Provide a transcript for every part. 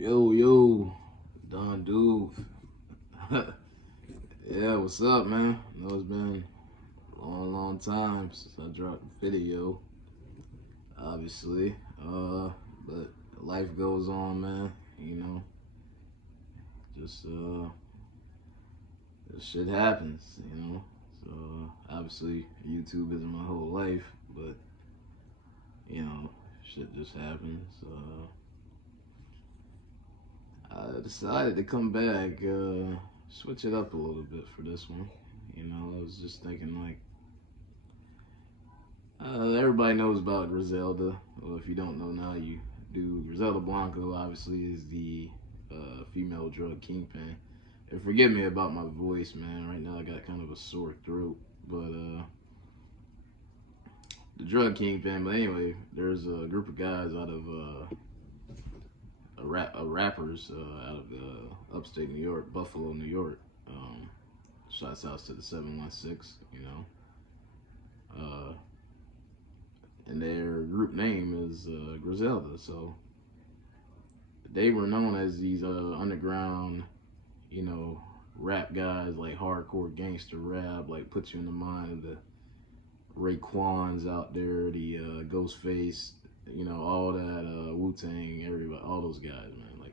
Yo, yo, Don Dude. Yeah, what's up, man? I know it's been a long, long time since I dropped a video, obviously. But life goes on, man. Just, this shit happens. So, obviously, YouTube isn't my whole life, but, shit just happens. I decided to come back, switch it up a little bit for this one. I was just thinking like, everybody knows about Griselda. Well, if you don't know now, you do. Griselda Blanco obviously is the female drug kingpin. And forgive me about my voice, man. Right now I got kind of a sore throat, but the drug kingpin. But anyway, there's a group of guys out of rappers out of upstate New York, Buffalo, New York. Shouts out to the 716, Uh, and their group name is Griselda. So they were known as these underground, you know, rap guys, like hardcore gangster rap, like put you in the mind of the Raekwons out there, the Ghostface, all that Wu Tang, everybody, all those guys, man. Like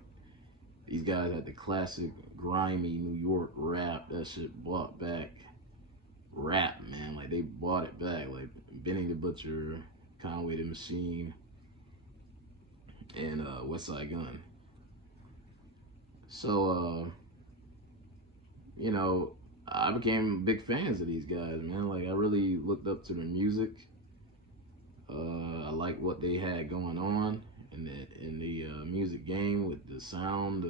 these guys had the classic grimy New York rap. That shit brought back rap, man. Like they brought it back. Like Benny the Butcher, Conway the Machine, and West Side Gun. So, you know, I became big fans of these guys, man. Like I really looked up to their music. I liked what they had going on in the music game with the sound,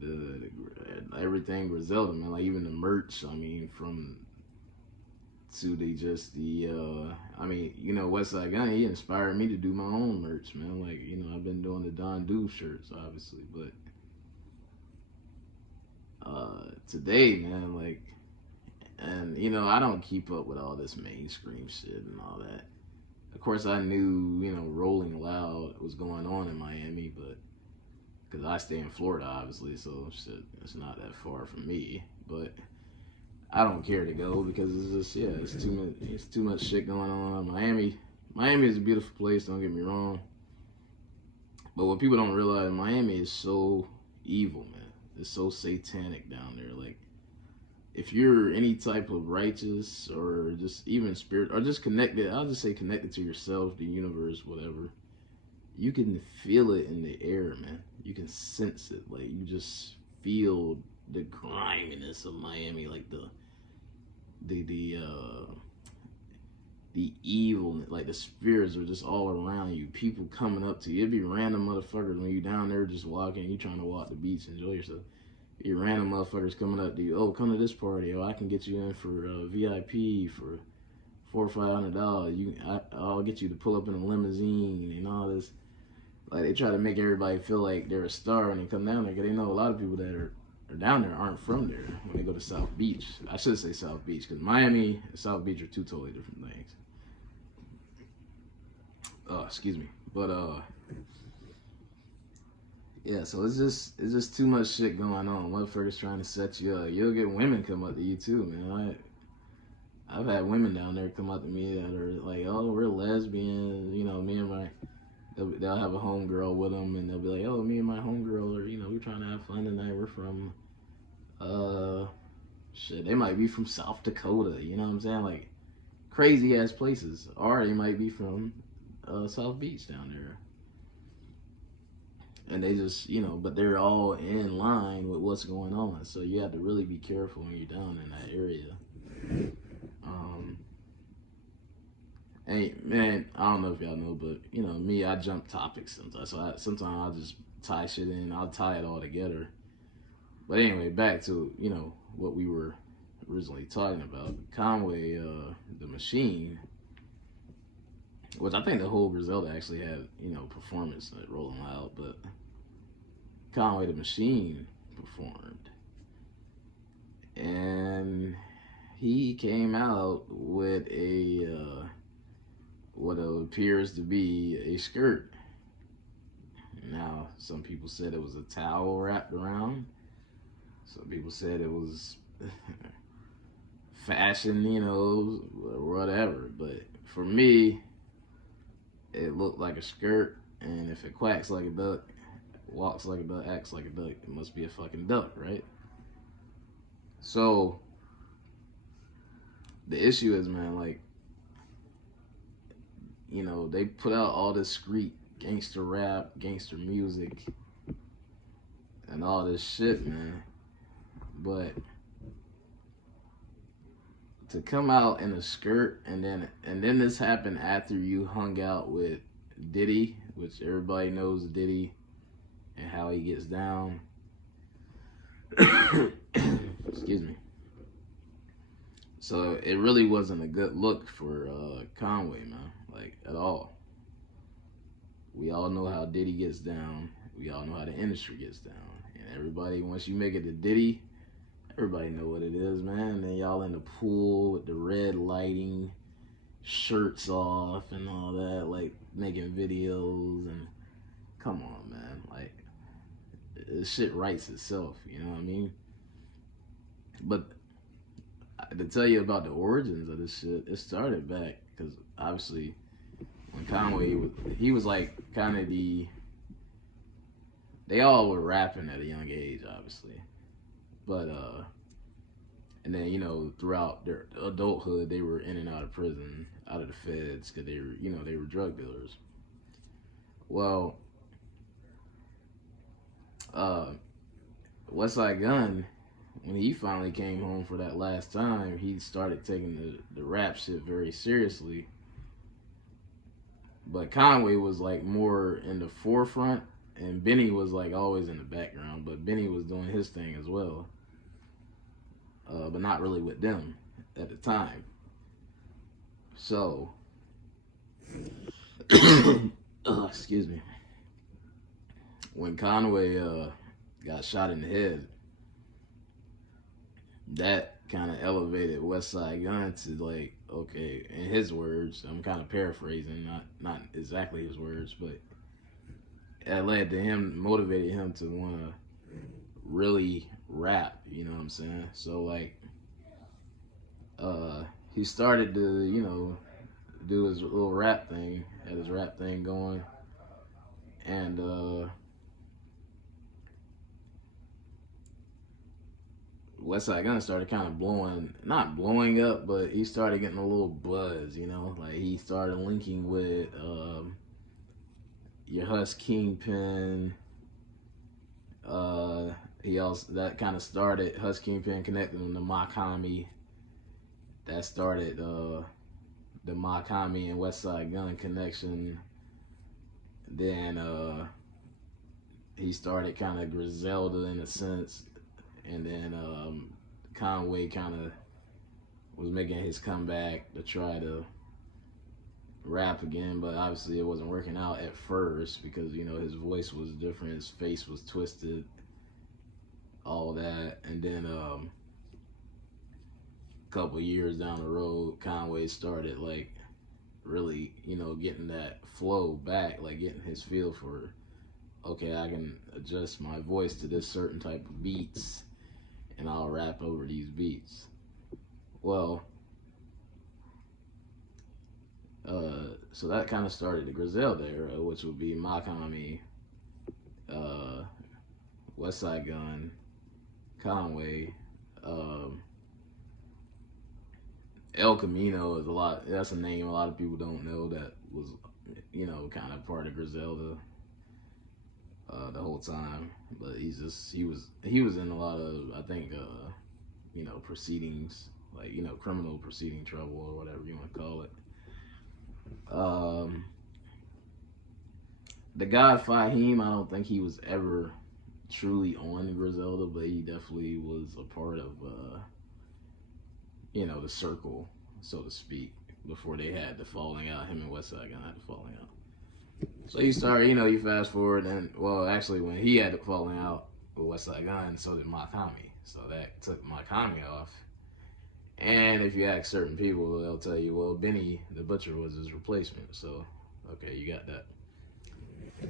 the everything Griselda, man. Like even the merch. I mean, from to West Side Gun, he inspired me to do my own merch, man. Like, I've been doing the Don Do shirts, obviously, but today, man, like, and I don't keep up with all this mainstream shit and all that. Of course, I knew, Rolling Loud was going on in Miami, but because I stay in Florida, obviously, so shit, it's not that far from me. But I don't care to go because it's just it's too much shit going on. Miami is a beautiful place. Don't get me wrong, but what people don't realize, Miami is so evil, man. It's so satanic down there. Like if you're any type of righteous or just even spirit or just connected, I'll just say connected to yourself, the universe, whatever. You can feel it in the air, man. You can sense it. Like you just feel the griminess of Miami, like the the uh the evil, like the spirits are just all around you. People coming up to you. It'd be random motherfuckers when you down there just walking. You trying to walk the beach, enjoy yourself. You random motherfuckers coming up to you. Oh, come to this party. Oh, I can get you in for VIP for $400 or $500. I'll get you to pull up in a limousine and all this. Like they try to make everybody feel like they're a star when they come down there. Cause they know a lot of people that are down there aren't from there when they go to South Beach. I should say South Beach because Miami and South Beach are two totally different things. Excuse me, but yeah. So it's just too much shit going on. Motherfuckers trying to set you up. You'll get women come up to you too, man. I've had women down there come up to me that are like, oh, we're lesbians. Me and my they'll have a homegirl with them, and they'll be like, oh, me and my homegirl are, we're trying to have fun tonight. We're from, shit, they might be from South Dakota, you know what I'm saying? Like, crazy ass places. Or they might be from South Beach down there. And they just, but they're all in line with what's going on. So you have to really be careful when you're down in that area. Hey man, I don't know if y'all know, but me, I jump topics sometimes. So sometimes I'll just tie shit in. I'll tie it all together. But anyway, back to what we were originally talking about. Conway, the Machine, which I think the whole Griselda actually had performance at Rolling Loud, but Conway the Machine performed, and he came out with what appears to be a skirt. Now, some people said it was a towel wrapped around. Some people said it was fashion, you know, whatever. But for me, it looked like a skirt, and if it quacks like a duck, walks like a duck, acts like a duck, it must be a fucking duck, right? So the issue is, man, like, you know, they put out all this street gangster rap, gangster music, and all this shit, man. But to come out in a skirt and then this happened after you hung out with Diddy, which everybody knows Diddy and how he gets down. Excuse me. So it really wasn't a good look for Conway, man, like at all. We all know how Diddy gets down. We all know how the industry gets down. And everybody, once you make it to Diddy, everybody know what it is, man. And then y'all in the pool with the red lighting, shirts off and all that, like making videos. And come on, man, like this shit writes itself, you know what I mean? But to tell you about the origins of this shit, it started back because obviously when Conway he was like kind of they all were rapping at a young age, obviously, but and then, you know, throughout their adulthood they were in and out of prison, out of the feds, because they were, you know, they were drug dealers. Well, Westside Gunn, when he finally came home for that last time, he started taking the rap shit very seriously. But Conway was like more in the forefront, and Benny was like always in the background. But Benny was doing his thing as well, but not really with them at the time. So, excuse me. When Conway got shot in the head, that kind of elevated Westside Gunn to like, okay, in his words, I'm kind of paraphrasing, not exactly his words, but it led to him, motivated him to want to really rap, you know what I'm saying? So like, he started to, you know, do his little rap thing, had his rap thing going, and Westside Gunn started kind of not blowing up, but he started getting a little buzz, you know? Like, he started linking with your Hush Kingpin. He also, that kind of started, Hush Kingpin connected him to Makami. That started the Makami and Westside Gunn connection. Then he started kind of Griselda in a sense. And then Conway kind of was making his comeback to try to rap again, but obviously it wasn't working out at first because, you know, his voice was different, his face was twisted, all that. And then a couple years down the road, Conway started like really, you know, getting that flow back, like getting his feel for, okay, I can adjust my voice to this certain type of beats and I'll rap over these beats. Well, so that kind of started the Griselda era, which would be Makami, Westside Gunn, Conway, El Camino is that's a name a lot of people don't know that was, you know, kind of part of Griselda the whole time, but he was in a lot of, I think, you know, proceedings, like, you know, criminal proceeding trouble or whatever you want to call it. The God Fahim, I don't think he was ever truly on Griselda, but he definitely was a part of, you know, the circle, so to speak, before they had the falling out. Him and Westside Gunn had the falling out. So you start, you know, you fast forward, and well, actually, when he had the falling out with Westside Gunn, so did Makami. So that took Makami off. And if you ask certain people, they'll tell you, well, Benny the Butcher was his replacement. So, okay, you got that.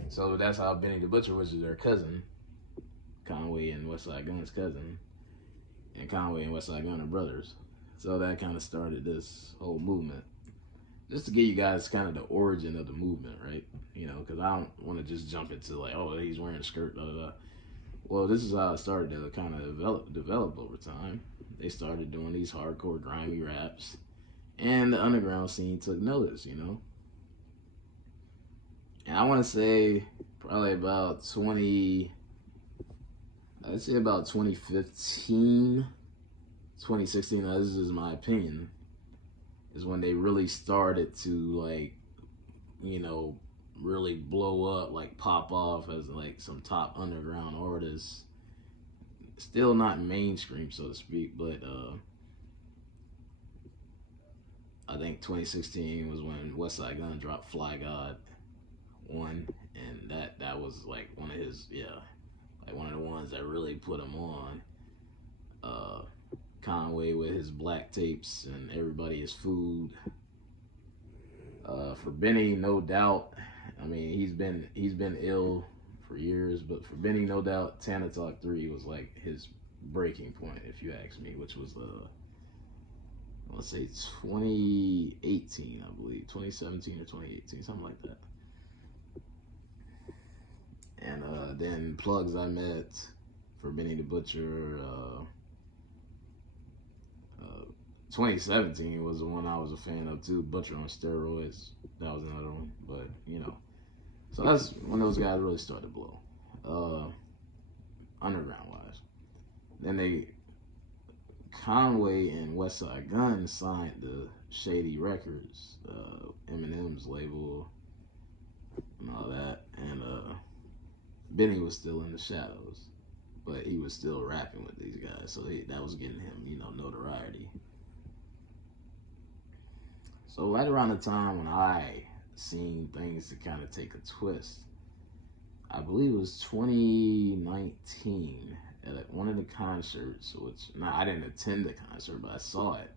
So that's how Benny the Butcher, which is their cousin, Conway and Westside Gunn's cousin, and Conway and Westside Gunn are brothers. So that kind of started this whole movement. Just to give you guys kind of the origin of the movement, right? You know, because I don't want to just jump into like, oh, he's wearing a skirt, blah, blah, blah. Well, this is how it started to kind of develop over time. They started doing these hardcore, grimy raps, and the underground scene took notice, you know. And I want to say probably about 20, I'd say about 2015, 2016, this is my opinion, is when they really started to, like, you know, really blow up, like pop off as like some top underground artists. Still not mainstream, so to speak, but I think 2016 was when Westside Gunn dropped Fly God 1, and that was like one of his, like one of the ones that really put him on. Uh, Conway with his black tapes and Everybody Is Food. For Benny, no doubt. I mean, he's been ill for years, but for Benny, no doubt, Tana Talk 3 was like his breaking point, if you ask me, which was let's say 2018, I believe, 2017 or 2018, something like that. And then Plugs I Met for Benny the Butcher. 2017 was the one I was a fan of too. Butcher on Steroids. That was another one. But, you know. So that's when those guys really started to blow. Underground wise. Then Conway and Westside Gunn signed to Shady Records, Eminem's label, and all that. And Benny was still in the shadows, but he was still rapping with these guys, so that was getting him, you know, notoriety. So right around the time when I seen things to kind of take a twist, I believe it was 2019 at one of the concerts, which I didn't attend the concert, but I saw it.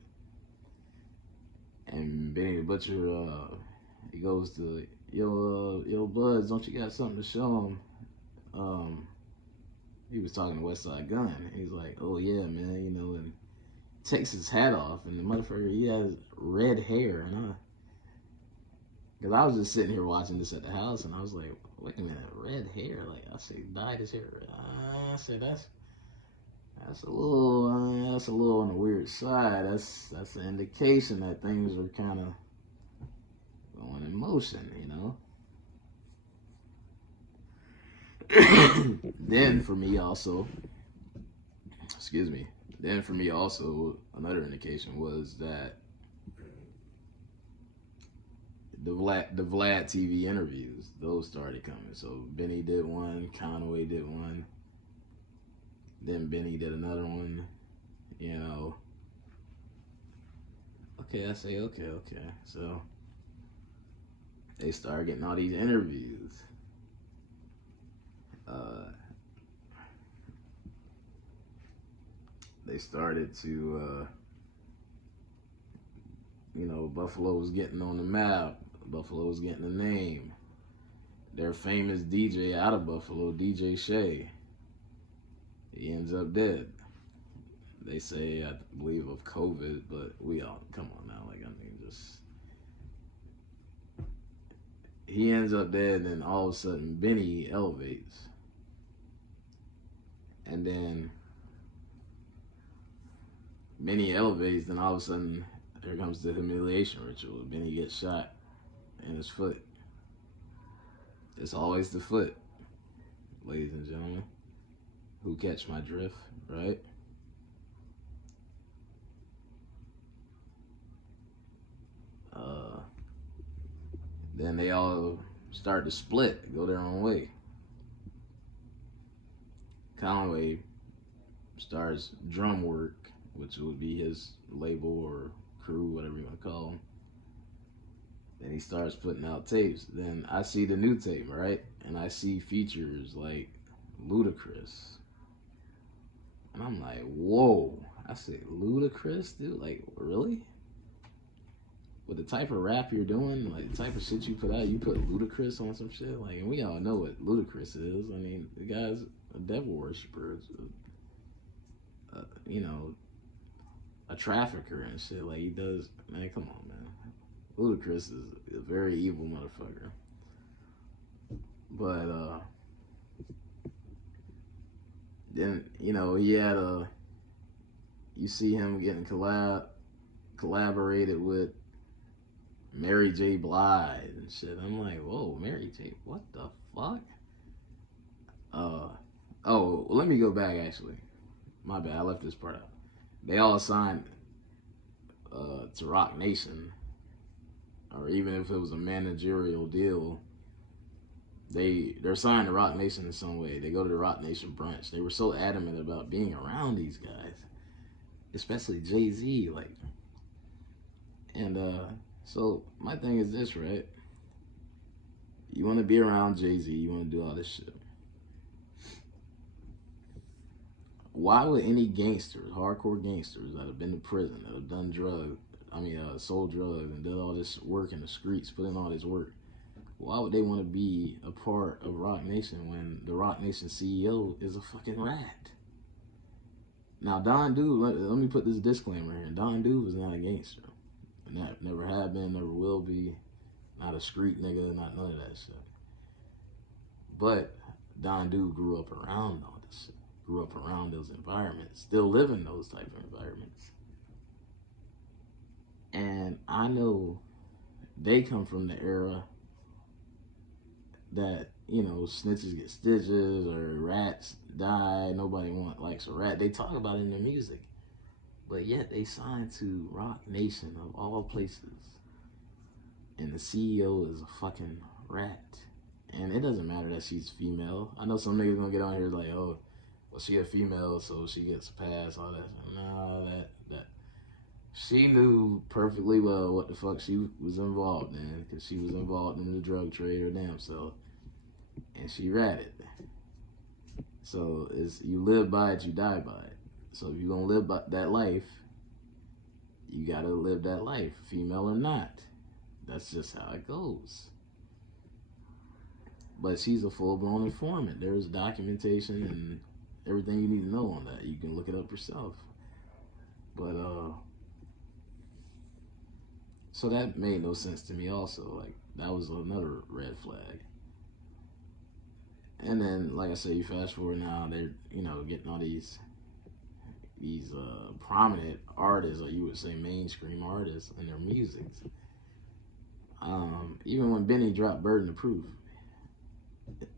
And Benny the Butcher, he goes to, yo, Buzz, don't you got something to show him? He was talking to Westside Gunn. He's like, oh yeah, man, you know, and takes his hat off, and the motherfucker, he has red hair, and because I was just sitting here watching this at the house, and I was like, wait a minute, red hair? Like, I said, dyed his hair red. I said, that's a little on the weird side. That's an indication that things are kind of going in motion, you know. Then for me also, another indication was that the Vlad TV interviews, those started coming. So Benny did one, Conway did one, then Benny did another one, you know. Okay, I say, okay. So they started getting all these interviews. They started to, you know, Buffalo was getting on the map. Buffalo was getting a name. Their famous DJ out of Buffalo, DJ Shay, he ends up dead. They say, I believe, of COVID, but we all, come on now, like, I mean, just, he ends up dead, and then all of a sudden, Benny elevates. And then Benny elevates, then all of a sudden, here comes the humiliation ritual. Benny gets shot in his foot. It's always the foot, ladies and gentlemen, who catch my drift, right? Then they all start to split, go their own way. Conway starts Drum Work, which would be his label or crew, whatever you want to call them. Then he starts putting out tapes. Then I see the new tape, right? And I see features like Ludacris. And I'm like, whoa. I said, Ludacris, dude? Like, really? with the type of rap you're doing, like the type of shit you put out, you put Ludacris on some shit, like, and we all know what Ludacris is. I mean, the guy's a devil worshiper, you know, a trafficker and shit. Like, he does, man, come on, man. Ludacris is a very evil motherfucker. But, then, you know, he had you see him getting collaborated with Mary J. Blige and shit. I'm like, whoa, Mary J. What the fuck? Oh, let me go back actually. My bad, I left this part out. They all signed to Rock Nation, or even if it was a managerial deal, they're signed to Rock Nation in some way. They go to the Rock Nation brunch. They were so adamant about being around these guys, especially Jay-Z, like, and so my thing is this, right? You want to be around Jay-Z, you want to do all this shit. Why would any gangsters, hardcore gangsters that have been to prison, that have done sold drugs and did all this work in the streets, put in all this work, why would they want to be a part of Rock Nation when the Rock Nation CEO is a fucking rat? Now, Don Dude, let me put this disclaimer here. Don Dude was not a gangster. Never have been, never will be. Not a street nigga, not none of that shit. But Don Dude grew up around all this shit. Grew up around those environments. Still live in those type of environments. And I know they come from the era that, you know, snitches get stitches or rats die. Nobody likes a rat. They talk about it in their music. But yet they signed to Rock Nation of all places. And the CEO is a fucking rat. And it doesn't matter that she's female. I know some niggas gonna get on here like, oh, well, she a female, so she gets a pass, all that. No, that. She knew perfectly well what the fuck she was involved in, because she was involved in the drug trade her damn self. And she ratted. So you live by it, you die by it. So if you're gonna live by that life, you gotta live that life, female or not. That's just how it goes. But she's a full-blown informant. There's documentation and everything you need to know on that. You can look it up yourself. But so that made no sense to me also. Like, that was another red flag. And then, like I said, you fast forward now, they're, you know, getting all these prominent artists, or you would say mainstream artists, in their music. Even when Benny dropped Burden of Proof,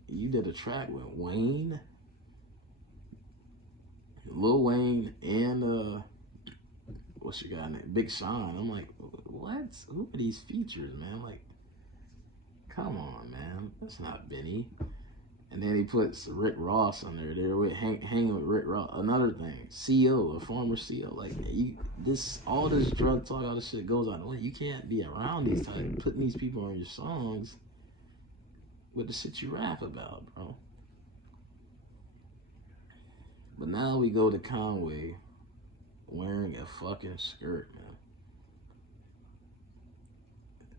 you did a track with Wayne, Lil Wayne, and what's your guy name? Big Sean. I'm like, what? Who are these features, man? Like, come on, man. That's not Benny. And then he puts Rick Ross on there. They're hanging with Rick Ross. Another thing, CO, a former CO. Like, all this drug talk, all this shit goes on. Well, you can't be around these type, putting these people on your songs with the shit you rap about, bro. But now we go to Conway wearing a fucking skirt, man.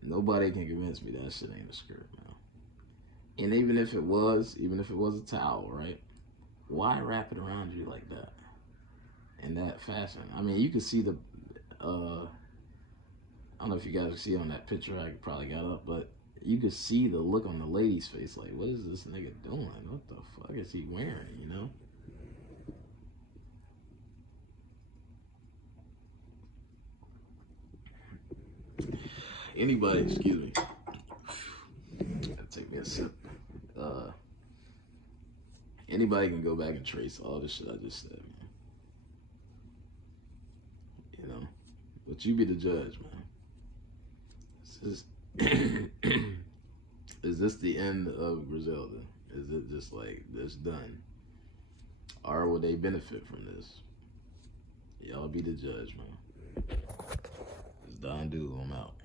Nobody can convince me that shit ain't a skirt, man. And even if it was a towel, right? Why wrap it around you like that? In that fashion. I mean, you can see the, I don't know if you guys can see on that picture I probably got up, but you could see the look on the lady's face. Like, what is this nigga doing? What the fuck is he wearing, you know? Anybody, excuse me. Gotta take me a sip. Anybody can go back and trace all this shit I just said, man. You know? But you be the judge, man. Is this the end of Griselda? Is it just like, this done? Or will they benefit from this? Y'all be the judge, man. It's Don Dude, I'm out.